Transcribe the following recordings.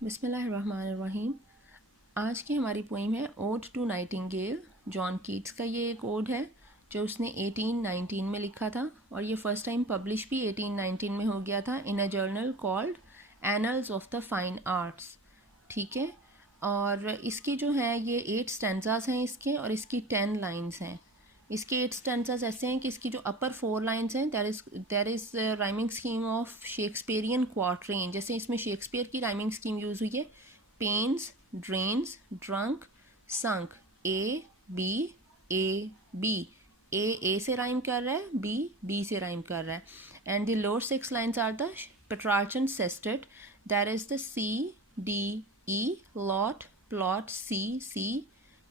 बिस्मिल्लाहिर्रहमानिर्रहीम। आज की हमारी पोइम है Ode to Nightingale. John Keats का ये एक ओड है जो उसने 1819 में लिखा था और ये फर्स्ट टाइम पब्लिश भी 1819 में हो गया था in a journal called Annals of the Fine Arts. ठीक है, और इसकी जो है ये 8 स्टैंजास हैं इसके, और इसकी 10 लाइन्स हैं। इसके 8 स्टैंजास ऐसे हैं कि इसकी जो अपर 4 लाइन्स हैं there is rhyming scheme of Shakespearean quatrain. जैसे इसमें शेक्सपियर की राइमिंग स्कीम यूज़ हुई है। Pains, drains, drunk, sunk, A B A B. A से राइम कर रहा है, बी बी से राइम कर रहा है। And the lower 6 lines are the Petrarchan sestet, that is the C D E, lot plot C C,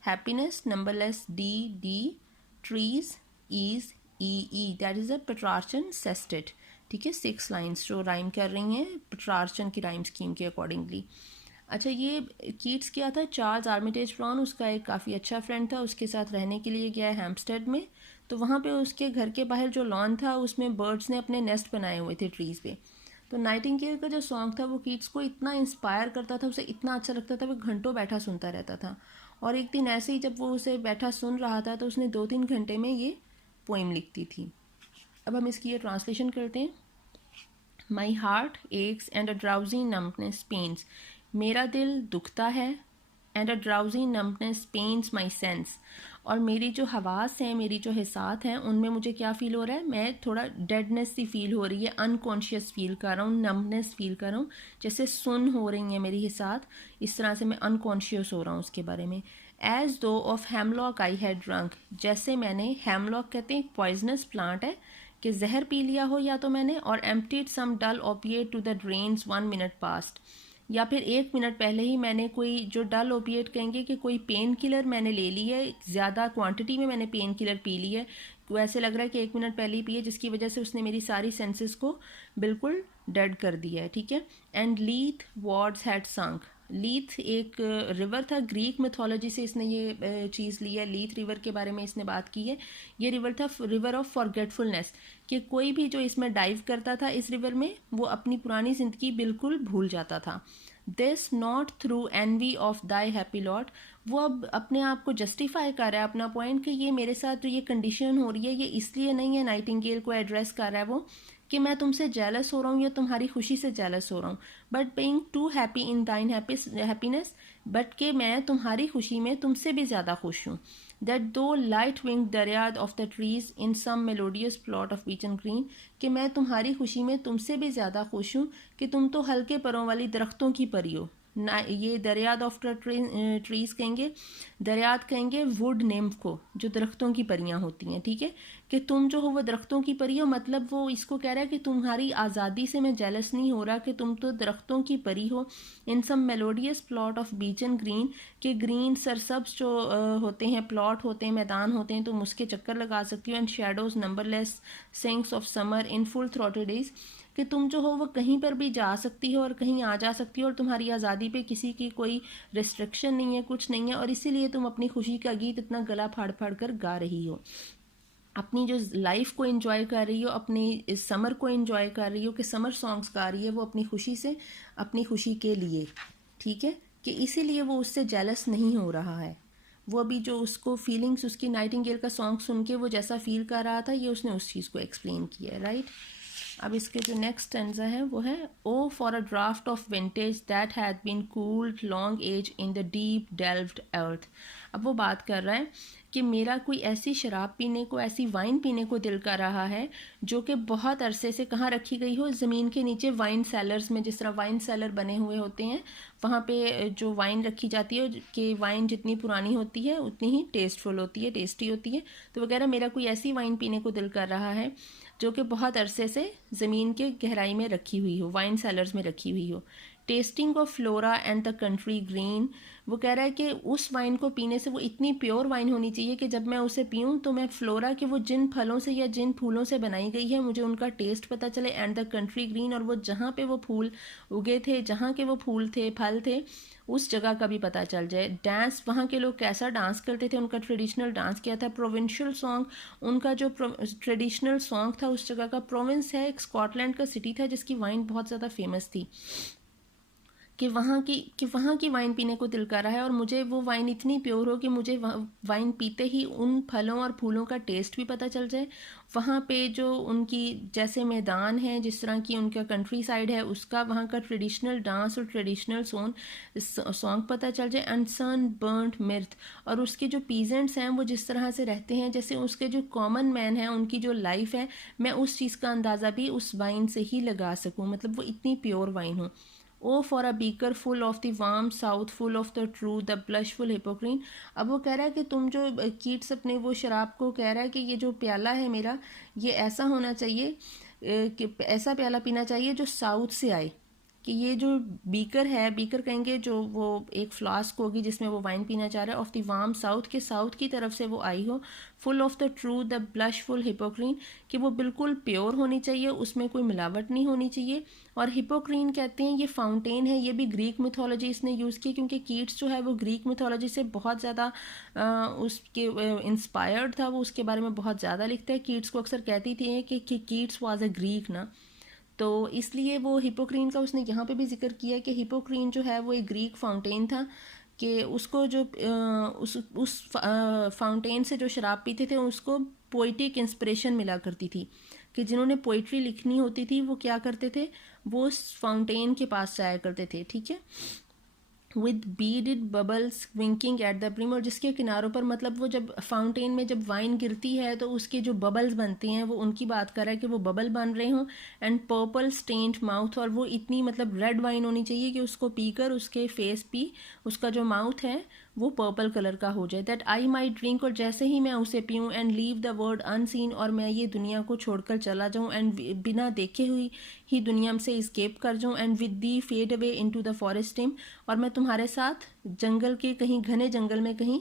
happiness numberless D D, trees ease E E, that is a Petrarchan sestet. ठीक है, 6 lines जो rhyme कर रही हैं Petrarchan की rhyme scheme के accordingly. अच्छा, ये कीट्स क्या था, चार्ल्स आर्मिटेज ब्राउन उसका एक काफ़ी अच्छा फ्रेंड था, उसके साथ रहने के लिए गया है हैम्पस्टेड में। तो वहाँ पे उसके घर के बाहर जो लॉन था उसमें बर्ड्स ने अपने नेस्ट बनाए हुए थे ट्रीज़ पे। तो नाइटिंगेल का जो सॉन्ग था वो कीट्स को इतना इंस्पायर करता था, उसे इतना अच्छा लगता था, वो घंटों बैठा सुनता रहता था। और एक दिन ऐसे ही जब वो उसे बैठा सुन रहा था तो उसने 2-3 घंटे में ये पोइम लिखती थी। अब हम इसकी ये ट्रांसलेशन करते हैं। My heart aches and a drowsy numbness pains, मेरा दिल दुखता है, and a drowsy numbness pains my sense, और मेरी जो हवास हैं, मेरी जो हिसात हैं, उनमें मुझे क्या फ़ील हो रहा है, मैं थोड़ा डेडनेस सी फील हो रही है, अनकॉन्शियस फील कर रहा हूँ, नम्बनेस फील कर रहा हूँ, जैसे सुन हो रही हैं मेरी हिसात, इस तरह से मैं अनकॉन्शियस हो रहा हूँ उसके बारे में। एज दो of hemlock I had drunk, जैसे मैंने, हेमलॉक कहते हैं एक पॉइजनस प्लांट है, कि जहर पी लिया हो या तो मैंने, और emptied some dull opiate to the drains 1 minute past, या फिर 1 मिनट पहले ही मैंने कोई जो डल ओपिएट कहेंगे कि कोई पेन किलर मैंने ले ली है, ज़्यादा क्वांटिटी में मैंने पेन किलर पी ली है, वैसे लग रहा है कि 1 मिनट पहले ही पी है, जिसकी वजह से उसने मेरी सारी सेंसेस को बिल्कुल डेड कर दिया है। ठीक है। एंड लीथ वार्ड्स हैड संक, लीथ एक रिवर था, ग्रीक मिथोलॉजी से इसने ये चीज़ ली है, लीथ रिवर के बारे में इसने बात की है। ये रिवर था रिवर ऑफ फॉरगेटफुलनेस, कि कोई भी जो इसमें डाइव करता था इस रिवर में वो अपनी पुरानी ज़िंदगी बिल्कुल भूल जाता था। This not through envy of thy happy lot, वो अब अपने आप को जस्टिफाई कर रहा है अपना पॉइंट कि ये मेरे साथ जो ये कंडीशन हो रही है ये इसलिए नहीं है, नाइटिंगेल को एड्रेस कर रहा है वो, कि मैं तुमसे जेलस हो रहा हूँ या तुम्हारी खुशी से जेलस हो रहा हूँ, but being too happy in thine happiness, but कि मैं तुम्हारी खुशी में तुमसे भी ज़्यादा खुश हूँ। That thou light wing dryad of the trees in some melodious plot of beech and green, कि मैं तुम्हारी खुशी में तुमसे भी ज़्यादा खुश हूँ कि तुम तो हल्के परों वाली दरख्तों की परी हो ना। ये दरियाद ऑफ द ट्रीज कहेंगे, दरियाद कहेंगे वुड निम्फ को, जो दरख्तों की परियां होती हैं। ठीक है, कि तुम जो हो वो दरख्तों की परी हो, मतलब वो इसको कह रहा है कि तुम्हारी आज़ादी से मैं जेलस नहीं हो रहा, कि तुम तो दरख्तों की परी हो। In some melodious plot of beech and green, के ग्रीन सरसब्स जो होते हैं, प्लॉट होते हैं, मैदान होते हैं, तुम उसके चक्कर लगा सकती हो। And shadows numberless sings of summer in full throated days, कि तुम जो हो वो कहीं पर भी जा सकती हो और कहीं आ जा सकती हो, और तुम्हारी आज़ादी पे किसी की कोई रिस्ट्रिक्शन नहीं है, कुछ नहीं है, और इसीलिए तुम अपनी खुशी का गीत इतना गला फाड़ फाड़ कर गा रही हो, अपनी जो लाइफ को एंजॉय कर रही हो, अपनी इस समर को एंजॉय कर रही हो, कि समर सॉन्ग्स गा रही है वो अपनी खुशी से, अपनी खुशी के लिए। ठीक है, कि इसीलिए वो उससे जेलस नहीं हो रहा है। वो अभी जो उसको फीलिंग्स, उसकी नाइटिंगेल का सॉन्ग सुन के वो जैसा फील कर रहा था, ये उसने उस चीज़ को एक्सप्लेन किया है। राइट। अब इसके जो नेक्स्ट स्टैंजा है वो है, O for a draught of vintage that had been cooled long age in the deep delved earth. अब वो बात कर रहा है कि मेरा कोई ऐसी शराब पीने को, ऐसी वाइन पीने को दिल कर रहा है जो कि बहुत अरसे से कहाँ रखी गई हो, ज़मीन के नीचे वाइन सेलर्स में, जिस तरह वाइन सेलर बने हुए होते हैं वहाँ पे जो वाइन रखी जाती है, कि वाइन जितनी पुरानी होती है उतनी ही टेस्टफुल होती है, टेस्टी होती है। तो वगैरह मेरा कोई ऐसी वाइन पीने को दिल कर रहा है जो कि बहुत अरसे से ज़मीन के गहराई में रखी हुई हो, वाइन सेलर्स में रखी हुई हो। Testing of flora and the country green, वो कह रहा है कि उस वाइन को पीने से वो इतनी प्योर वाइन होनी चाहिए कि जब मैं उसे पीऊँ तो मैं फ्लोरा के वो जिन फलों से या जिन फूलों से बनाई गई है मुझे उनका टेस्ट पता चले, एंड द कंट्री ग्रीन, और वो जहाँ पे वो फूल उगे थे, जहाँ के वो फूल थे, फल थे, उस जगह का भी पता चल जाए। डांस, वहाँ के लोग कैसा डांस करते थे, उनका ट्रेडिशनल डांस क्या था। प्रोविंशियल सॉन्ग, उनका जो ट्रेडिशनल सॉन्ग था उस जगह का। प्रोविंस है एक स्कॉटलैंड का सिटी था जिसकी वाइन बहुत ज़्यादा फेमस थी। कि वहाँ की वाइन पीने को दिल कर रहा है और मुझे वो वाइन इतनी प्योर हो कि मुझे वाइन पीते ही उन फलों और फूलों का टेस्ट भी पता चल जाए। वहाँ पे जो उनकी जैसे मैदान है, जिस तरह की उनका कंट्री साइड है, उसका वहाँ का ट्रेडिशनल डांस और ट्रेडिशनल सॉन्ग पता चल जाए। एंड सन बर्न्ड मिर्थ, और उसके जो पीजेंट्स हैं वो जिस तरह से रहते हैं, जैसे उसके जो कॉमन मैन है उनकी जो लाइफ है, मैं उस चीज़ का अंदाज़ा भी उस वाइन से ही लगा सकूँ। मतलब वो इतनी प्योर वाइन हो। O for a beaker full of the warm south, full of the true, the blushful Hippocrene. अब वो कह रहा है कि तुम जो कीट्स अपने वो शराब को कह रहा है कि ये जो प्याला है मेरा, ये ऐसा होना चाहिए कि ऐसा प्याला पीना चाहिए जो साउथ से आए। कि ये जो बीकर है, बीकर कहेंगे जो वो एक फ्लास्क होगी जिसमें वो वाइन पीना चाह रहा है, ऑफ द वार्म साउथ, के साउथ की तरफ से वो आई हो। Full of the true, the blushful Hippocrene, कि वो बिल्कुल प्योर होनी चाहिए, उसमें कोई मिलावट नहीं होनी चाहिए। और हिपोक्रीन कहते हैं, ये फाउंटेन है, ये भी ग्रीक मिथोलॉजी इसने यूज़ की, क्योंकि कीट्स जो है वो ग्रीक मिथोलॉजी से बहुत ज़्यादा उसके इंस्पायर्ड था, वो उसके बारे में बहुत ज़्यादा लिखता है। कीट्स को अक्सर कहती थी कि कीट्स वाज अ ग्रीक ना, तो इसलिए वो हिपोक्रीन का उसने यहाँ पे भी जिक्र किया कि हिपोक्रीन जो है वो एक ग्रीक फाउंटेन था, कि उसको जो उस फाउंटेन से जो शराब पीते थे उसको पोइटिक इंस्पिरेशन मिला करती थी। कि जिन्होंने पोइट्री लिखनी होती थी वो क्या करते थे, वो उस फाउंटेन के पास जाया करते थे। ठीक है, with beaded bubbles winking at the brim, और जिसके किनारों पर, मतलब वो जब फाउंटेन में जब वाइन गिरती है तो उसके जो बबल्स बनते हैं वो उनकी बात कर रहा है कि वो बबल बन रहे हों। एंड पर्पल स्टेन्ड माउथ, और वो इतनी मतलब रेड वाइन होनी चाहिए कि उसको पीकर उसके फेस पे उसका जो माउथ है वो पर्पल कलर का हो जाए। दैट आई माई ड्रिंक, और जैसे ही मैं उसे पीऊँ, and leave the world unseen, और मैं ये दुनिया को छोड़कर चला जाऊँ, एंड बिना देखे हुई ही दुनिया से इस्केप कर जाऊँ। And with thee fade away into the forest dim, और मैं तुम्हारे साथ जंगल के कहीं घने जंगल में कहीं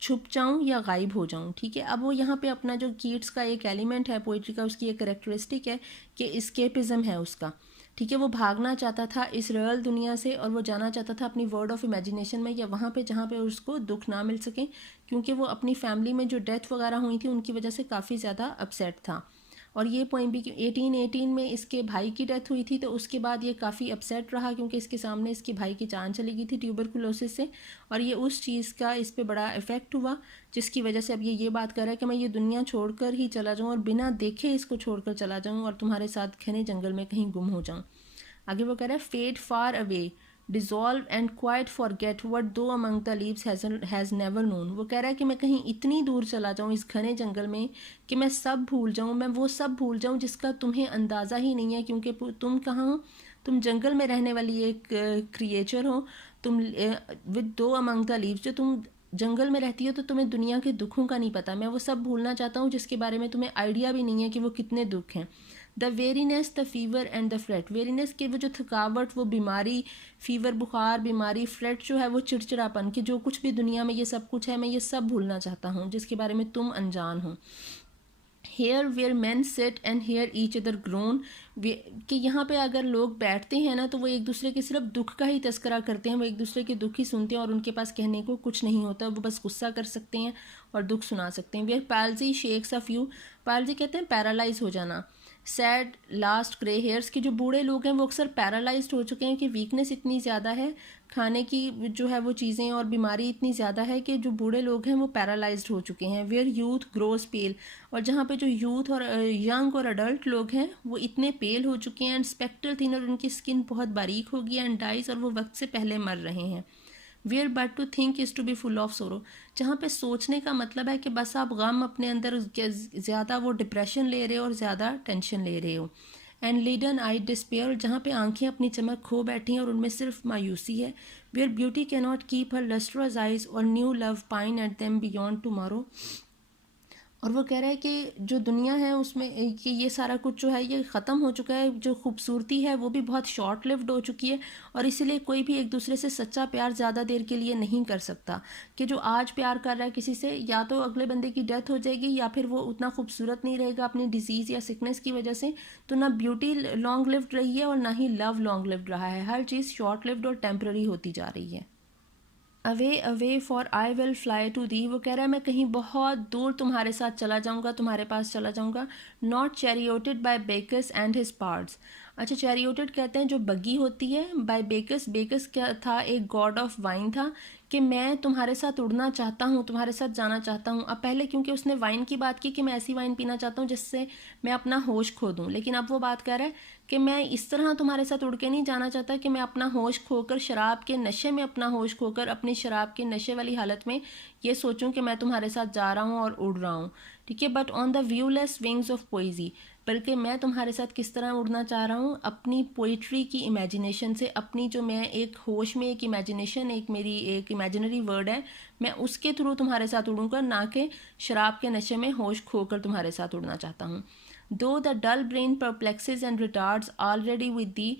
छुप जाऊँ या गायब हो जाऊँ। ठीक है, अब वो यहाँ पे अपना जो कीट्स का एक एलिमेंट है पोइट्री का, उसकी एक करेक्टरिस्टिक है कि इस्केपिज्म है उसका। ठीक है, वो भागना चाहता था इस रियल दुनिया से और वो जाना चाहता था अपनी वर्ल्ड ऑफ इमेजिनेशन में, या वहाँ पे जहाँ पे उसको दुख ना मिल सके, क्योंकि वो अपनी फैमिली में जो डेथ वगैरह हुई थी उनकी वजह से काफ़ी ज़्यादा अपसेट था। और ये पोइम भी 1818 में इसके भाई की डेथ हुई थी, तो उसके बाद ये काफ़ी अपसेट रहा क्योंकि इसके सामने इसके भाई की जान चली गई थी ट्यूबरकुलोसिस से, और ये उस चीज़ का इस पर बड़ा इफ़ेक्ट हुआ, जिसकी वजह से अब ये बात कर रहा है कि मैं ये दुनिया छोड़कर ही चला जाऊँ और बिना देखे इसको छोड़कर चला जाऊँ और तुम्हारे साथ घने जंगल में कहीं गुम हो जाऊँ। आगे वो कह रहा है, fade far away, dissolve and quite forget what thou among the leaves has never known. वो कह रहा है कि मैं कहीं इतनी दूर चला जाऊँ इस घने जंगल में कि मैं सब भूल जाऊँ, मैं वो सब भूल जाऊँ जिसका तुम्हें अंदाज़ा ही नहीं है, क्योंकि तुम कहाँ हो, तुम जंगल में रहने वाली एक क्रिएचर हो, तुम विद दो अमंग द लीव्स, जो तुम जंगल में रहती हो तो तुम्हें दुनिया के दुखों का नहीं पता, मैं वो सब भूलना चाहता हूँ जिसके बारे में तुम्हें आइडिया भी नहीं है कि वो कितने दुख हैं। The weariness, the fever and the freight, weariness के वो जो थकावट, वो बीमारी, फीवर बुखार बीमारी, फ्रेट जो है वो चिड़चिड़ापन, कि जो कुछ भी दुनिया में ये सब कुछ है मैं ये सब भूलना चाहता हूँ जिसके बारे में तुम अनजान हो। Here where men sit and hear each other groan, कि यहाँ पे अगर लोग बैठते हैं ना तो वो एक दूसरे के सिर्फ दुख का ही तस्करा करते हैं, वो एक दूसरे के दुख ही सुनते हैं और उनके पास कहने को कुछ नहीं होता, वो बस गुस्सा कर सकते हैं और दुख सुना सकते हैं। वेयर पैल्जी शेक्स अ फ्यू, पैल्जी कहते हैं पैरालाइज हो जाना। सैड लास्ट ग्रे हेयर्स, के जो बूढ़े लोग हैं वो अक्सर पैरालाइज्ड हो चुके हैं कि वीकनेस इतनी ज़्यादा है, खाने की जो है वो चीज़ें और बीमारी इतनी ज़्यादा है कि जो बूढ़े लोग हैं वो पैरालाइज्ड हो चुके हैं। वेयर यूथ ग्रोज पेल, और जहाँ पे जो यूथ और यंग और अडल्ट लोग हैं वो इतने पेल हो चुके हैं, एंड स्पेक्ट्रल थिन, और उनकी स्किन बहुत बारीक होगी, एंड डाइज, और वो वक्त से पहले मर रहे हैं। Where but to think is to be full of sorrow, जहाँ पे सोचने का मतलब है कि बस आप गम अपने अंदर ज़्यादा वो डिप्रेशन ले रहे हो और ज़्यादा टेंशन ले रहे हो। एंड लीडन आई डिस्पेयर, जहाँ पे आंखें अपनी चमक खो बैठी हैं और उनमें सिर्फ मायूसी है। Where beauty can not keep her lustrous eyes or new love pine at them beyond tomorrow, और वो कह रहा है कि जो दुनिया है उसमें कि ये सारा कुछ जो है ये ख़त्म हो चुका है, जो खूबसूरती है वो भी बहुत शॉर्ट लिव्ड हो चुकी है, और इसीलिए कोई भी एक दूसरे से सच्चा प्यार ज़्यादा देर के लिए नहीं कर सकता। कि जो आज प्यार कर रहा है किसी से, या तो अगले बंदे की डेथ हो जाएगी या फिर वो उतना खूबसूरत नहीं रहेगा अपनी डिजीज़ या सिकनेस की वजह से, तो ना ब्यूटी लॉन्ग लिव्ड रही है और ना ही लव लॉन्ग लिव्ड रहा है, हर चीज़ शॉर्ट लिव्ड और टेम्प्रेरी होती जा रही है। Away away for I will fly to thee, वो कह रहा है मैं कहीं बहुत दूर तुम्हारे साथ चला जाऊंगा, तुम्हारे पास चला जाऊंगा। Not charioted by Bacchus and his pards, अच्छा, चैरियोटेड कहते हैं जो बग्गी होती है, बाय बेकस। बेकस क्या था? एक गॉड ऑफ वाइन था, कि मैं तुम्हारे साथ उड़ना चाहता हूँ, तुम्हारे साथ जाना चाहता हूँ। अब पहले क्योंकि उसने वाइन की बात की कि मैं ऐसी वाइन पीना चाहता हूँ जिससे मैं अपना होश खो दूँ, लेकिन अब वो बात कर रहा है कि मैं इस तरह तुम्हारे साथ उड़ के नहीं जाना चाहता कि मैं अपना होश खोकर, शराब के नशे में अपना होश खोकर, अपनी शराब के नशे वाली हालत में ये सोचूं कि मैं तुम्हारे साथ जा रहा हूँ और उड़ रहा हूँ, ठीक है। But on the viewless wings of poesy, बल्कि मैं तुम्हारे साथ किस तरह उड़ना चाह रहा हूँ, अपनी पोइट्री की इमेजिनेशन से, अपनी जो मैं एक होश में एक इमेजिनेशन, एक मेरी एक इमेजिनरी वर्ड है, मैं उसके थ्रू तुम्हारे साथ उड़ूंगा, ना कि शराब के नशे में होश खोकर तुम्हारे साथ उड़ना चाहता हूँ। Though the dull brain perplexes and retards already with thee,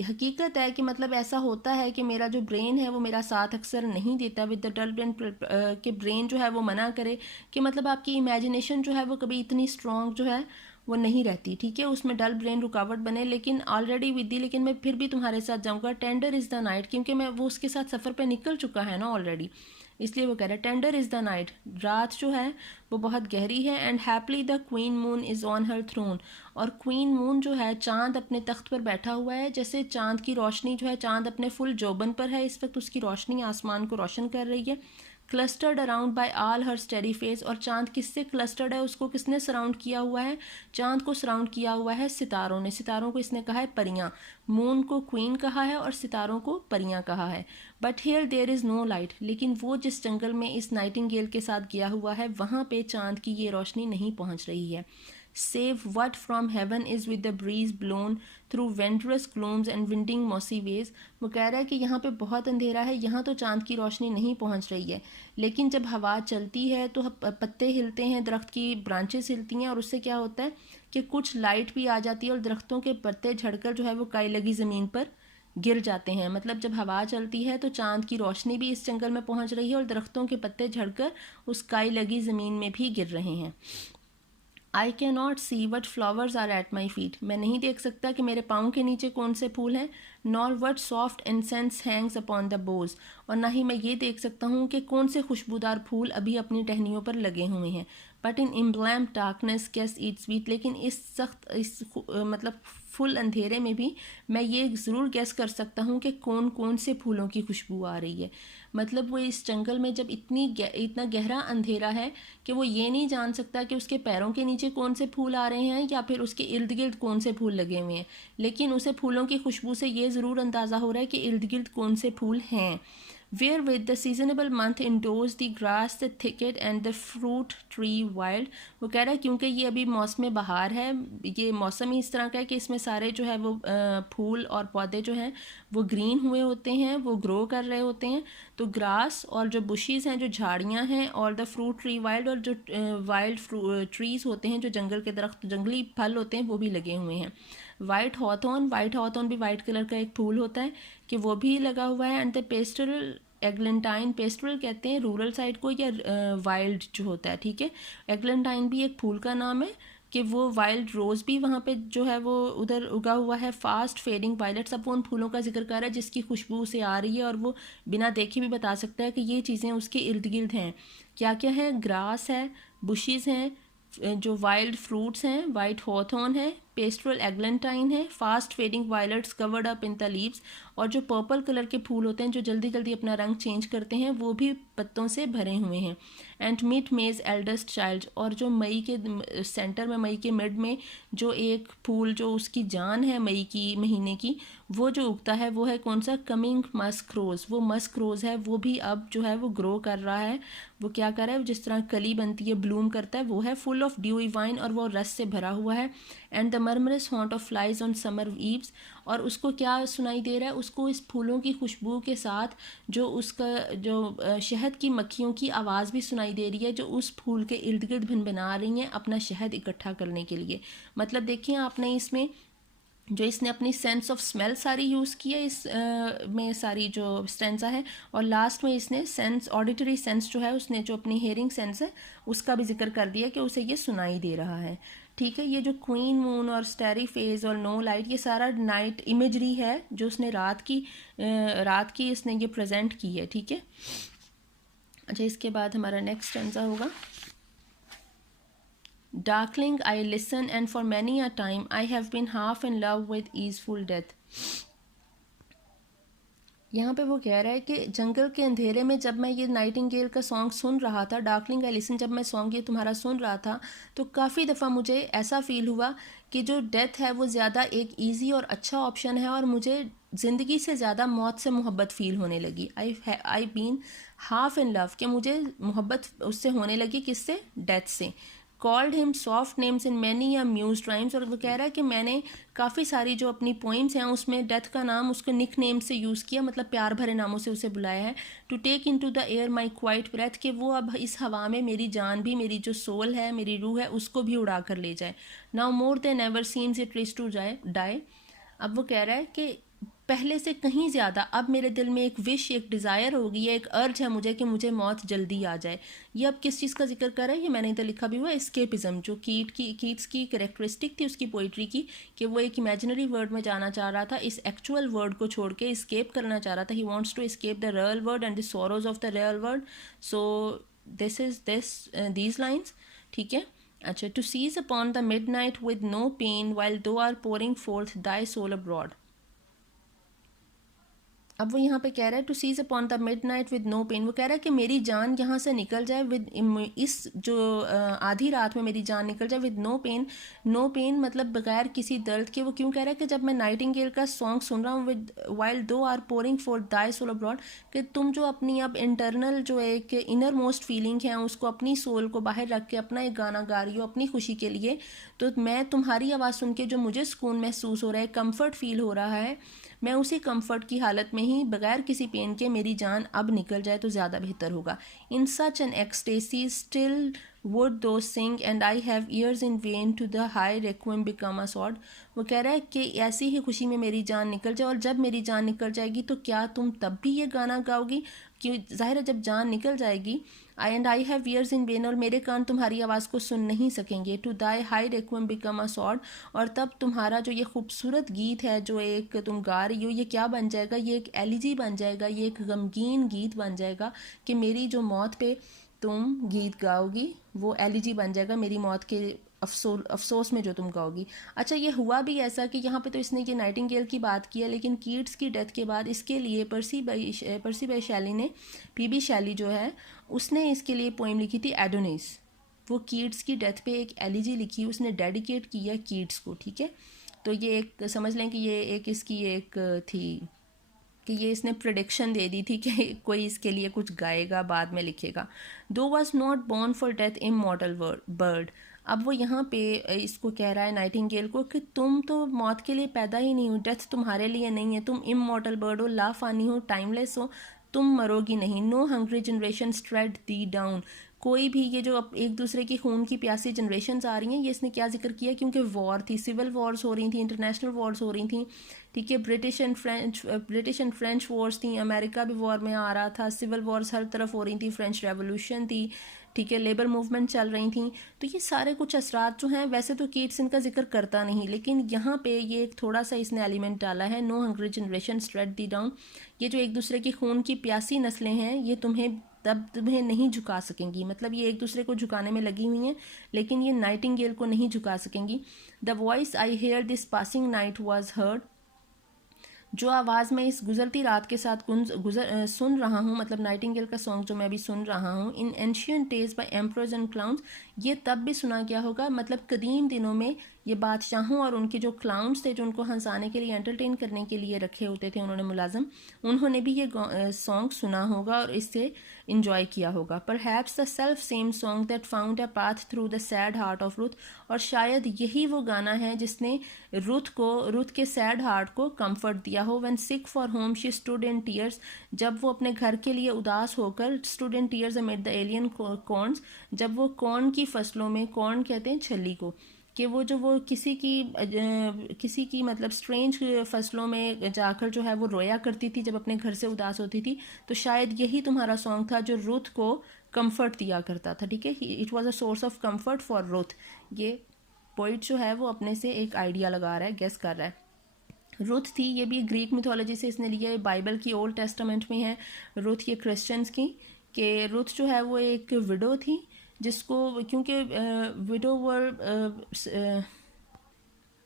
हकीकत है कि मतलब ऐसा होता है कि मेरा जो ब्रेन है वो मेरा साथ अक्सर नहीं देता, विद द डल ब्रेन, के ब्रेन जो है वो मना करे, कि मतलब आपकी इमेजिनेशन जो है वो कभी इतनी स्ट्रॉन्ग जो है वो नहीं रहती, ठीक है, उसमें डल ब्रेन रुकावट बने, लेकिन ऑलरेडी विदी, लेकिन मैं फिर भी तुम्हारे साथ जाऊंगा। टेंडर इज़ द नाइट, क्योंकि मैं वो उसके साथ सफ़र पे निकल चुका है ना ऑलरेडी, इसलिए वो कह रहा है टेंडर इज़ द नाइट, रात जो है वो बहुत गहरी है। And happily the queen moon is on her throne, और क्वीन मून जो है, चांद अपने तख्त पर बैठा हुआ है, जैसे चांद की रोशनी जो है, चांद अपने फुल जोबन पर है इस वक्त, उसकी रोशनी आसमान को रोशन कर रही है। क्लस्टर्ड अराउंड बाय ऑल हर स्टेडी फेस, और चांद किससे क्लस्टर्ड है, उसको किसने सराउंड किया हुआ है? चांद को सराउंड किया हुआ है सितारों ने। सितारों को इसने कहा है परियां, मून को क्वीन कहा है और सितारों को परियां कहा है। But here there is no light, लेकिन वो जिस जंगल में इस नाइटिंगेल के साथ गया हुआ है, वहाँ पे चांद की ये रोशनी नहीं पहुँच रही है। Save what from heaven is with the breeze blown through wondrous glooms and winding mossy ways, वो कह रहा है कि यहाँ पे बहुत अंधेरा है, यहाँ तो चांद की रोशनी नहीं पहुँच रही है, लेकिन जब हवा चलती है तो पत्ते हिलते हैं, दरख्त की ब्रांचेस हिलती हैं, और उससे क्या होता है कि कुछ लाइट भी आ जाती है, और दरख्तों के पत्ते झड़कर जो है वो काई लगी ज़मीन पर गिर जाते हैं। मतलब जब हवा चलती है तो चांद की रोशनी भी इस जंगल में पहुँच रही है, और दरख्तों के पत्ते झड़कर उस काई लगी ज़मीन में भी गिर रहे हैं। I can not see what flowers are at my feet, मैं नहीं देख सकता कि मेरे पाँव के नीचे कौन से फूल हैं। Nor what soft incense hangs upon the boughs, और ना ही मैं ये देख सकता हूँ कि कौन से खुशबूदार फूल अभी अपनी टहनियों पर लगे हुए हैं। But in embalmed darkness guess each sweet, लेकिन इस सख्त मतलब फुल अंधेरे में भी मैं ये ज़रूर गेस कर सकता हूँ कि कौन कौन से फूलों की खुशबू आ रही है। मतलब वो इस जंगल में जब इतना गहरा अंधेरा है कि वो ये नहीं जान सकता कि उसके पैरों के नीचे कौन से फूल आ रहे हैं या फिर उसके इर्द गिर्द कौन से फूल लगे हुए हैं, लेकिन उसे फूलों की खुशबू से ये ज़रूर अंदाज़ा हो रहा है कि इर्द गिर्द कौन से फूल हैं। Wherewith the seasonable month endows the grass the thicket and the fruit tree wild, वो कह रहा है क्योंकि ये अभी मौसम बहार है, ये मौसम ही इस तरह का है कि इसमें सारे जो है वो फूल और पौधे जो हैं वो ग्रीन हुए होते हैं, वो ग्रो कर रहे होते हैं। तो ग्रास और जो बुशीज़ हैं, जो झाड़ियाँ हैं, और द फ्रूट ट्री वाइल्ड, और जो वाइल्ड ट्रीज़ होते हैं, जो जंगल के दरख्त, जंगली फल होते हैं, वो भी लगे हुए हैं। वाइट हॉथॉर्न भी वाइट कलर का एक फूल होता है कि वो भी लगा हुआ है। एंड द पेस्टरल एग्लेंटाइन, पेस्टरल कहते हैं रूरल साइड को, या वाइल्ड जो होता है, ठीक है। एग्लेंटाइन भी एक फूल का नाम है कि वो वाइल्ड रोज़ भी वहाँ पे जो है वो उधर उगा हुआ है। फास्ट फेडिंग वायलेट्स, अब वो उन फूलों का जिक्र कर रहा है जिसकी खुशबू से आ रही है, और वो बिना देखे भी बता सकता है कि ये चीज़ें उसके इर्द गिर्द हैं। क्या क्या है? ग्रास है, बुशीज़ हैं, जो वाइल्ड फ्रूट्स हैं, वाइट हॉथॉर्न है, पेस्टरल एग्लेंटाइन है, fast fading violets covered up in the leaves, और जो पर्पल कलर के फूल होते हैं जो जल्दी जल्दी अपना रंग चेंज करते हैं, वो भी पत्तों से भरे हुए हैं। एंड मीट मेज एल्डेस्ट चाइल्ड, और जो मई के सेंटर में, मई के मिड में जो एक फूल जो उसकी जान है मई की महीने की, वो जो उगता है वो है कौन सा? कमिंग मस्क रोज़, वो मस्क रोज़ है, वो भी अब जो है वो ग्रो कर रहा है। वो क्या कर रहा है? जिस तरह कली बनती है, ब्लूम करता है, वो है फुल ऑफ ड्यूई वाइन, और वो रस से भरा हुआ है। And the murmurous haunt of flies on summer eves, और उसको क्या सुनाई दे रहा है? उसको इस फूलों की खुशबू के साथ जो उसका जो शहद की मक्खियों की आवाज़ भी सुनाई दे रही है, जो उस फूल के इर्द गिर्द भिनभिना रही हैं अपना शहद इकट्ठा करने के लिए। मतलब देखिए आपने इसमें जो इसने अपनी सेंस ऑफ स्मेल सारी यूज़ की है इस में सारी जो स्टेंजा है, और लास्ट में इसने सेंस, ऑडिटरी सेंस जो है, उसने जो अपनी हेयरिंग सेंस है उसका भी जिक्र कर दिया कि उसे ये सुनाई दे रहा है, ठीक है। ये जो क्वीन मून और स्टेरी फेज और नो लाइट, ये सारा नाइट इमेजरी है जो उसने रात की इसने ये प्रेजेंट की है, ठीक है। अच्छा, इसके बाद हमारा नेक्स्ट स्टेंजा होगा Darkling, I listen, and for many a time I have been half in love with easeful death. यहाँ पे वो कह रहा है कि जंगल के अंधेरे में जब मैं ये नाइटिंगेल का सॉन्ग सुन रहा था, डार्कलिंग आई लिसन, जब मैं सॉन्ग ये तुम्हारा सुन रहा था, तो काफ़ी दफ़ा मुझे ऐसा फील हुआ कि जो डेथ है वो ज़्यादा एक इजी और अच्छा ऑप्शन है, और मुझे ज़िंदगी से ज़्यादा मौत से मोहब्बत फ़ील होने लगी. I been half in love, कि मुझे मोहब्बत उससे होने लगी, किससे? डेथ से. Called him soft names in many amuse rhymes, और वो कह रहा है कि मैंने काफ़ी सारी जो अपनी पोइम्स हैं उसमें डेथ का नाम उसके निक नेम से यूज़ किया, मतलब प्यार भरे नामों से उसे बुलाया है. To take into the air my quiet breath, कि वो अब इस हवा में मेरी जान भी, मेरी जो सोल है, मेरी रूह है, उसको भी उड़ा कर ले जाए. Now more than ever seems it rich to die. अब वो कह रहा है कि पहले से कहीं ज़्यादा अब मेरे दिल में एक विश, एक डिज़ायर होगी, एक अर्ज है मुझे कि मुझे मौत जल्दी आ जाए. ये अब किस चीज़ का जिक्र कर रहा है? ये मैंने इधर लिखा भी हुआ है, एस्केपिज्म, जो कीट्स की कैरेक्टरिस्टिक थी उसकी पोइट्री की, कि वो एक इमेजिनरी वर्ल्ड में जाना चाह रहा था, इस एक्चुअल वर्ल्ड को छोड़ के इस्केप करना चाह रहा था. He wants to escape the real world and the sorrows of the real world. So these lines, ठीक है. अच्छा, to cease upon the midnight with no pain while thou art pouring forth thy soul abroad. अब वो यहाँ पे कह रहा है to cease upon the midnight with no pain. वो कह रहा है कि मेरी जान यहाँ से निकल जाए विद, इस जो आधी रात में मेरी जान निकल जाए with no pain. No pain मतलब बगैर किसी दर्द के. वो क्यों कह रहा है कि जब मैं नाइटिंगेल का सॉन्ग सुन रहा हूँ, with while thou art pouring forth thy soul abroad, कि तुम जो अपनी अब इंटरनल जो एक इनर मोस्ट फीलिंग है उसको, अपनी सोल को बाहर रख के अपना एक गाना गा रही हो अपनी खुशी के लिए, तो मैं तुम्हारी आवाज़ सुन के जो मुझे सुकून महसूस हो रहा है, कम्फर्ट फील हो रहा है, मैं उसी कंफर्ट की हालत में ही बगैर किसी पेन के मेरी जान अब निकल जाए तो ज़्यादा बेहतर होगा. In such an ecstasy still would thou sing and I have ears in vain to the high requiem become a sod. वो कह रहा है कि ऐसी ही खुशी में मेरी जान निकल जाए, और जब मेरी जान निकल जाएगी तो क्या तुम तब भी ये गाना गाओगी? कि ज़ाहिर है जब जान निकल जाएगी, I have ears in vain, और मेरे कान तुम्हारी आवाज़ को सुन नहीं सकेंगे. To thy high requiem become a sod, और तब तुम्हारा जो ये खूबसूरत गीत है जो एक तुम गा रही हो, ये क्या बन जाएगा? ये एक एलिजी बन जाएगा, ये एक गमगीन गीत बन जाएगा, कि मेरी जो मौत पे तुम गीत गाओगी वो एलिजी बन जाएगा, मेरी मौत के अफसोस में जो तुम गाओगी. अच्छा, ये हुआ भी ऐसा कि यहाँ पे तो इसने ये नाइटिंगेल की बात की है, लेकिन कीट्स की डेथ के बाद इसके लिए पर्सी बाई शैली ने, पीबी शैली जो है, उसने इसके लिए पोइम लिखी थी एडोनिस. वो कीट्स की डेथ पे एक एलिजी लिखी, उसने डेडिकेट किया कीट्स को. ठीक है, तो ये एक समझ लें कि ये एक इसकी एक थी कि ये इसने प्रेडिक्शन दे दी थी कि कोई इसके लिए कुछ गाएगा, बाद में लिखेगा. दो was not born for death immortal bird. अब वो यहाँ पे इसको कह रहा है नाइटिंगेल को कि तुम तो मौत के लिए पैदा ही नहीं हो, डेथ तुम्हारे लिए नहीं है, तुम इमॉर्टल बर्ड हो, लाफानी हो, टाइमलेस हो, तुम मरोगी नहीं. नो हंग्री जनरेशन स्ट्रेड दी डाउन. कोई भी ये जो एक दूसरे की खून की प्यासी जनरेशन्स आ रही हैं, ये इसने क्या जिक्र किया? क्योंकि वॉर थी, सिविल वॉर्स हो रही थी, इंटरनेशनल वॉर्स हो रही थी. ठीक है, ब्रिटिश एंड फ्रेंच वॉर्स थी, अमेरिका भी वॉर में आ रहा था, सिविल वॉर्स हर तरफ हो रही थी, फ्रेंच रेवोल्यूशन थी, ठीक है, लेबर मूवमेंट चल रही थी. तो ये सारे कुछ असरात जो हैं, वैसे तो कीट्स इनका जिक्र करता नहीं, लेकिन यहाँ पे ये एक थोड़ा सा इसने एलिमेंट डाला है. नो हंग्री जनरेशन स्ट्रेड दी डाउन. ये जो एक दूसरे की खून की प्यासी नस्लें हैं, ये तुम्हें नहीं झुका सकेंगी. मतलब ये एक दूसरे को झुकाने में लगी हुई हैं, लेकिन ये नाइटिंगेल को नहीं झुका सकेंगी. The voice I hear this passing night was heard. जो आवाज़ मैं इस गुजरती रात के साथ सुन रहा हूँ, मतलब नाइटिंगेल का सॉन्ग जो मैं अभी सुन रहा हूँ, in ancient days by emperors and clowns, ये तब भी सुना गया होगा, मतलब कदीम दिनों में ये बादशाहों और उनके जो क्लाउन्स थे, जो उनको हंसाने के लिए, एंटरटेन करने के लिए रखे होते थे उन्होंने मुलाजम, उन्होंने भी ये सॉन्ग सुना होगा और इससे इंजॉय किया होगा. Perhaps the self same song that found a path through the sad heart of Ruth. और शायद यही वो गाना है जिसने रुथ के सैड हार्ट को कंफर्ट दिया हो. When sick for home she stood in tears. जब वो अपने घर के लिए उदास होकर, stood in tears amid the alien corns. जब वो कॉर्न की फसलों में, कॉर्न कहते हैं छली को, कि वो किसी की मतलब स्ट्रेंज फसलों में जाकर जो है वो रोया करती थी जब अपने घर से उदास होती थी. तो शायद यही तुम्हारा सॉन्ग था जो रुथ को कंफर्ट दिया करता था. ठीक है, it was a source of comfort for Ruth. ये पोइट जो है वो अपने से एक आइडिया लगा रहा है, गेस कर रहा है. रुथ थी, ये भी ग्रीक मिथोलॉजी से इसने लिया है, बाइबल की ओल्ड टेस्टामेंट में है रुथ, ये क्रिश्चियंस की, कि रुथ जो है वो एक विडो थी जिसको क्योंकि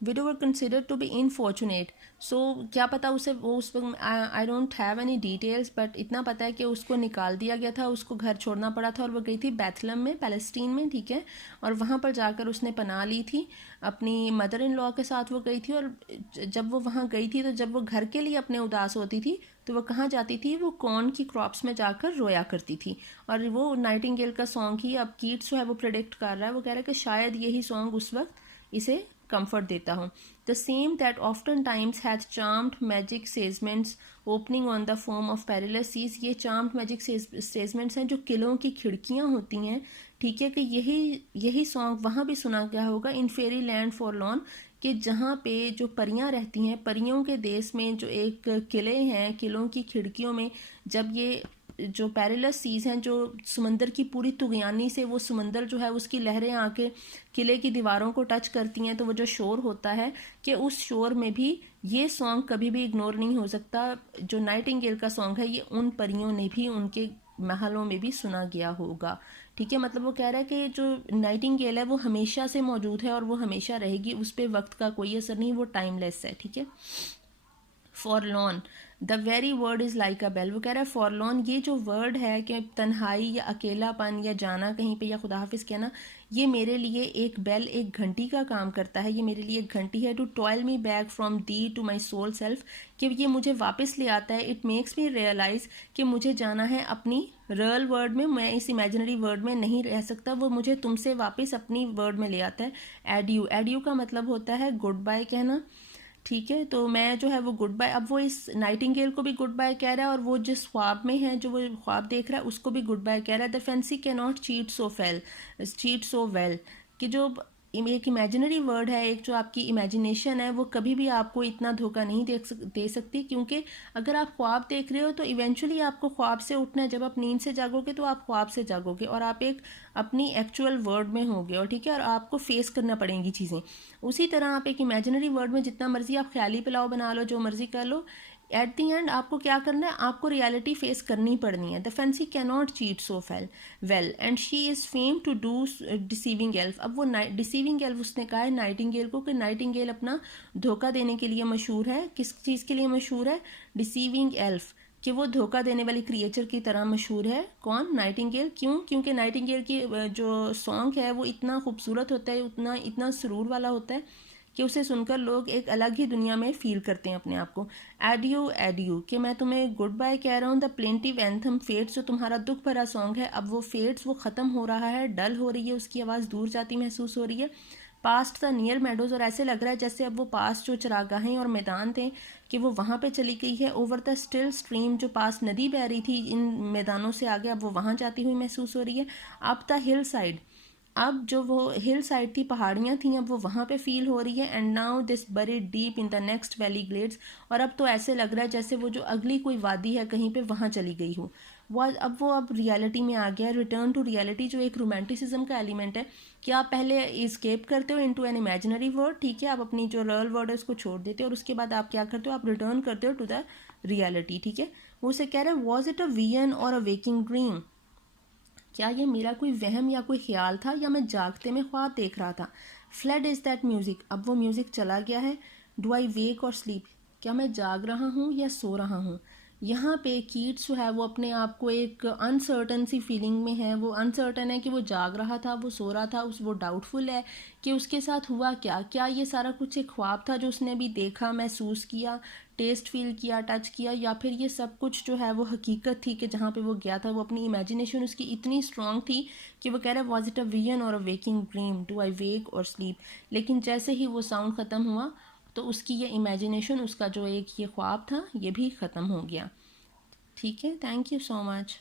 विडोवर कंसिडर्ड टू बी इनफॉर्चुनेट। सो क्या पता उसे वो उस वक्त, I don't have any details, but इतना पता है कि उसको निकाल दिया गया था, उसको घर छोड़ना पड़ा था और वो गई थी बैथलम में, पैलेस्टीन में, ठीक है। और वहाँ पर जाकर उसने पनाह ली थी, अपनी मदर इन लॉ के साथ वो गई थी। और जब वो वहाँ गई थी तो जब वो घर के लिए अपने उदास होती थी तो वो कहाँ जाती थी, वो कॉर्न की क्रॉप्स में जाकर रोया करती थी। और वो नाइटिंगेल का सॉन्ग ही अब कीट्स जो है वो प्रेडिक्ट कर रहा है, वो कह रहा है कि शायद यही सॉन्ग उस वक्त इसे comfort देता हूँ। The same that often times hath charmed magic statements opening on the foam of perilous seas। ये charmed magic statements हैं जो किलों की खिड़कियाँ होती हैं, ठीक है। कि यही सॉन्ग वहाँ भी सुना गया होगा इन फेरी लैंड फॉरलॉर्न, कि जहाँ पे जो परियाँ रहती हैं, परियों के देश में जो एक किले हैं, किलों की खिड़कियों में जब ये जो पेरिलस सीज हैं, जो समंदर की पूरी तुगयानी से वो समंदर जो है उसकी लहरें आके किले की दीवारों को टच करती हैं, तो वो जो शोर होता है, कि उस शोर में भी ये सॉन्ग कभी भी इग्नोर नहीं हो सकता। जो नाइटिंगेल का सॉन्ग है ये उन परियों ने भी उनके महलों में भी सुना गया होगा, ठीक है। मतलब वो कह रहा है कि जो नाइटिंगेल है वो हमेशा से मौजूद है और वो हमेशा रहेगी, उस पर वक्त का कोई असर नहीं, वो टाइमलेस है, ठीक है। Forlorn, the very word is like a bell. वो कह रहा है फॉरलॉन, ये जो वर्ड है कि तन्हाई या अकेलापन या जाना कहीं पे या खुदा हाफिज़ कहना, ये मेरे लिए एक बेल, एक घंटी का काम करता है, ये मेरे लिए एक घंटी है। To toll me back from thee to my sole self, कि ये मुझे वापस ले आता है। इट मेक्स मी रियलाइज़ कि मुझे जाना है अपनी रियल वर्ड में, मैं इस इमेजिनरी वर्ड में नहीं रह सकता, वो मुझे तुमसे वापस अपनी वर्ड में ले आता है। एडियो, एडियो का मतलब होता है गुड बाय कहना, ठीक है। तो मैं जो है वो गुड बाय, अब वो इस नाइटिंगेल को भी गुड बाय कह रहा है और वो जिस ख्वाब में है, जो वो ख्वाब देख रहा है, उसको भी गुड बाय कह रहा है। The fancy can not cheat so well, कि जो एक इमेजिनरी वर्ड है, एक जो आपकी इमेजिनेशन है, वो कभी भी आपको इतना धोखा नहीं दे सकती, क्योंकि अगर आप ख्वाब देख रहे हो तो इवेंचुअली आपको ख्वाब से उठना है। जब आप नींद से जागोगे तो आप ख्वाब से जागोगे और आप एक अपनी एक्चुअल वर्ल्ड में होगे, और ठीक है, और आपको फेस करना पड़ेंगी चीज़ें। उसी तरह आप एक इमेजिनरी वर्ल्ड में जितना मर्जी आप ख्याली पुलाव बना लो, जो मर्जी कर लो, एट दी एंड आपको क्या करना है, आपको रियलिटी फेस करनी पड़नी है। The fancy can not cheat so well and she is fame to do deceiving elf. अब वो डिसीविंग एल्फ उसने कहा है नाइटिंगेल को, कि नाइटिंगेल अपना धोखा देने के लिए मशहूर है। किस चीज़ के लिए मशहूर है? डिसीविंग एल्फ, कि वो धोखा देने वाली क्रिएचर की तरह मशहूर है। कौन? नाइटिंगेल। क्यों? क्योंकि नाइटिंगेल की जो सॉन्ग है वो इतना खूबसूरत होता है, इतना सुरूर वाला होता है कि उसे सुनकर लोग एक अलग ही दुनिया में फील करते हैं अपने आप को। एडियो एडियो, कि मैं तुम्हें गुड बाय कह रहा हूँ। द प्लेंटिव एंथम फेड्स, जो तुम्हारा दुख भरा सॉन्ग है, अब वो फेड्स, वो ख़त्म हो रहा है, डल हो रही है, उसकी आवाज़ दूर जाती महसूस हो रही है। पास्ट द नियर मेडोज, और ऐसे लग रहा है जैसे अब वो पास्ट जो चरागाहें और मैदान थे कि वो वहाँ पे चली गई है। ओवर द स्टिल स्ट्रीम, जो पास नदी बह रही थी इन मैदानों से आगे, अब वो वहाँ जाती हुई महसूस हो रही है। अब द हिल साइड, अब जो वो हिल साइड थी, पहाड़ियाँ थी, अब वो वहाँ पे फील हो रही है। And now this buried deep in the next valley glades, और अब तो ऐसे लग रहा है जैसे वो जो अगली कोई वादी है कहीं पे, वहाँ चली गई हो। अब रियलिटी में आ गया। रिटर्न टू रियलिटी, जो एक रोमांटिसिज्म का एलिमेंट है, कि आप पहले इस्केप करते हो इनटू एन इमेजिनरी वर्ल्ड, ठीक है, आप अपनी जो रियल वर्ल्ड है उसको छोड़ देते हो, और उसके बाद आप क्या करते हो, आप रिटर्न करते हो टू द रियलिटी, ठीक है। वो उसे कह रहे हैं, was it a vision or a waking dream, क्या ये मेरा कोई वहम या कोई ख्याल था, या मैं जागते में ख्वाब देख रहा था। फ्लड इज़ दैट म्यूज़िक, अब वो म्यूज़िक चला गया है। Do I wake or sleep, क्या मैं जाग रहा हूँ या सो रहा हूँ। यहाँ पे कीट्स जो है वो अपने आप को एक अनसर्टन सी फीलिंग में है। वो अनसर्टन है कि वो जाग रहा था, वो सो रहा था, वो डाउटफुल है कि उसके साथ हुआ क्या ये सारा कुछ एक ख्वाब था जो उसने अभी देखा, महसूस किया, टेस्ट फील किया, टच किया, या फिर ये सब कुछ जो है वो हकीकत थी कि जहाँ पे वो गया था। वो अपनी इमेजिनेशन उसकी इतनी स्ट्रॉन्ग थी कि वो कह रहा है, was it a vision or a waking dream, do I wake or sleep. लेकिन जैसे ही वो साउंड ख़त्म हुआ तो उसकी ये इमेजिनेशन, उसका जो एक ये ख्वाब था, ये भी ख़त्म हो गया, ठीक है। Thank you so much.